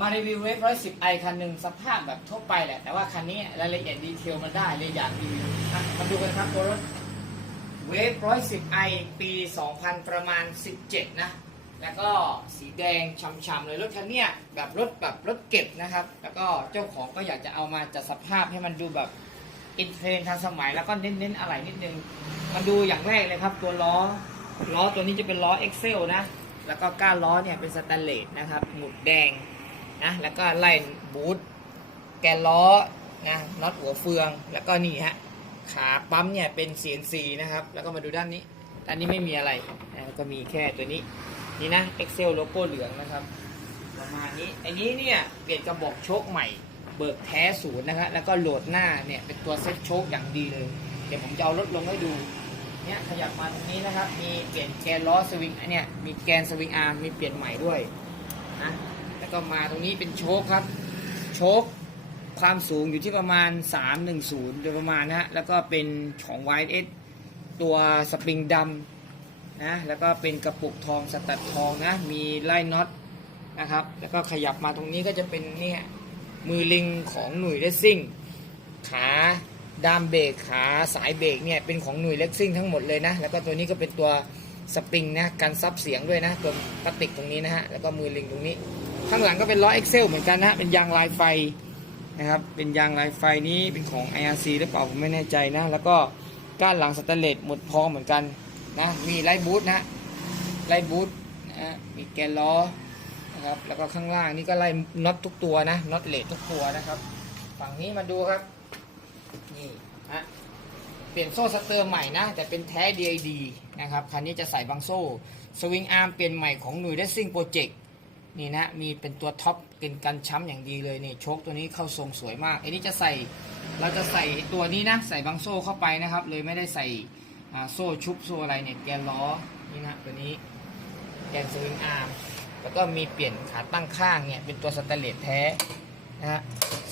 มารีวิวเวฟร้อยสิบไอคันหนึ่งสภาพแบบทั่วไปแหละ แต่ว่าคันนี้รายละเอียดดีเทลมันได้เลยอยากรีวิวอะมาดูกันครับตัวรถเวฟร้อยสิบไอปี2000ประมาณ17นะ แล้วก็สีแดงช่ำๆเลยรถคันเนี้ยแบบรถแบบรถเก็บนะครับ แล้วก็เจ้าของก็อยากจะเอามาจัดสภาพให้มันดูแบบอินเทรนด์ทันสมัยแล้วก็เน้นๆอะไรนิดนึงมาดูอย่างแรกเลยครับ ตัวล้อล้อตัวนี้จะเป็นล้อ Excel นะ แล้วก็ก้านล้อเนี่ยเป็นสแตนเลสนะครับหมุดแดง นะแล้วก็ไล่บูทแกนล้อนะน็อตหัวเฟือง แล้วก็นี่ฮะขาปั๊มเนี่ยเป็น CNC นะครับ แล้วก็มาดูด้านนี้ด้านนี้ไม่มีอะไรนะก็มีแค่ตัวนี้นี่นะ Excel โลโก้เหลืองนะครับ ประมาณนี้อันนี้เนี่ยเปลี่ยนกระบอกโชคใหม่ เบิกแท้ศูนย์นะครับแล้วก็โหลดหน้าเนี่ยเป็นตัวเซ็ตโชคอย่างดีเลย เดี๋ยวผมจะเอารถลงให้ดูเนี่ยขยับมาตรงนี้นะครับ มีเปลี่ยนแกนล้อสวิงอันเนี่ยมีแกนสวิงอาร์มมีเปลี่ยนใหม่ด้วยนะ แล้วก็มาตรงนี้เป็นโชคครับ โชคความสูงอยู่ที่ประมาณ 310 โดยประมาณนะฮะแล้วก็เป็นของไวท์เอสตัวสปริงดำนะแล้วก็เป็นกระปุกทองสตัดทองนะมีไล่น็อตนะครับ แล้วก็ขยับมาตรงนี้ก็จะเป็นเนี่ยมือลิงของหน่วยเลสซิ่งขาดามเบรกขาสายเบรกเนี่ยเป็นของหน่วยเล็กซิ่งทั้งหมดเลยนะ แล้วก็ตัวนี้ก็เป็นตัวสปริงนะกันซับเสียงด้วยนะตัวพลาสติกตรงนี้นะฮะแล้วก็มือลิงตรงนี้ ข้างหลังก็เป็นล้อ Excel เหมือนกันนะฮะเป็นยางลายไฟนะครับ เป็นยางลายไฟนี้เป็นของ IRC หรือเปล่าผมไม่แน่ใจนะ แล้วก็ก้านหลังสแตนเลสหมดพอเหมือนกันนะมีไลท์บูทนะไล่บูทนะฮะมีแกนล้อนะครับแล้วก็ข้างล่างนี่ก็ไล่น็อตทุกตัวนะน็อตเลททุกตัวนะครับ ฝั่งนี้มาดูครับนี่ฮะเปลี่ยนโซ่สเตอร์ใหม่นะ แต่เป็นแท้ DID นะครับคันนี้จะใส่บางโซ่สวิงอาร์มเปลี่ยนใหม่ของหน่วยเดซิ่งโปรเจกต์ นี่นะมีเป็นตัวท็อปเป็นกันช้ำอย่างดีเลยนี่โชคตัวนี้เข้าทรงสวยมากอันนี้จะใส่เราจะใส่ตัวนี้นะใส่บางโซ่เข้าไปนะครับ เลยไม่ได้ใส่โซ่ชุบโซ่อะไรเนี่ยแกนล้อนี่นะตัวนี้แกนสวิงอาร์มแล้วก็มีเปลี่ยนขาตั้งข้างเนี่ยเป็นตัวสแตนเลสแท้นะฮะ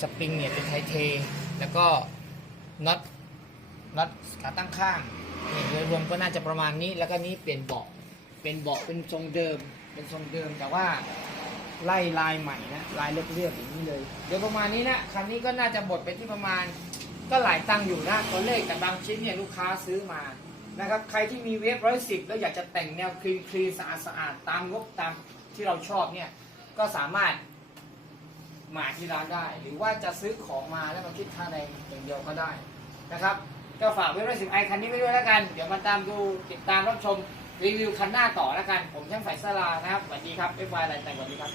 สปริงเนี่ยเป็นไทเท แล้วก็น็อตน็อตขาตั้งข้างนี่โดยรวมก็น่าจะประมาณนี้แล้วก็นี้เปลี่ยนเบาะเป็นเบาะเป็นทรงเดิมเป็นทรงเดิมแต่ว่า ไล่ลายใหม่นะลายเรียบๆอย่างนี้เลย เดี๋ยวประมาณนี้นะคันนี้ก็น่าจะบดไปที่ประมาณ ก็หลายตังค์อยู่นะตัวเลขแต่บางชิ้นเนี่ยลูกค้าซื้อมานะครับใครที่มีเวฟร้อยสิบแล้วอยากจะแต่งแนวคลีนคลีนสะอาดสะอาดตามงบตามที่เราชอบเนี่ยก็สามารถมาที่ร้านได้ หรือว่าจะซื้อของมาแล้วมาคิดค่าแรงอย่างเดียวก็ได้นะครับก็ฝากเวฟร้อยสิบไอคันนี้ไว้ด้วยแล้วกัน เดี๋ยวมาตามดูติดตามรับชมรีวิวคันหน้าต่อแล้วกัน ผมช่างฝ่ายสลานะครับสวัสดีครับเอฟวายอะไรแต่งสวัสดีครับ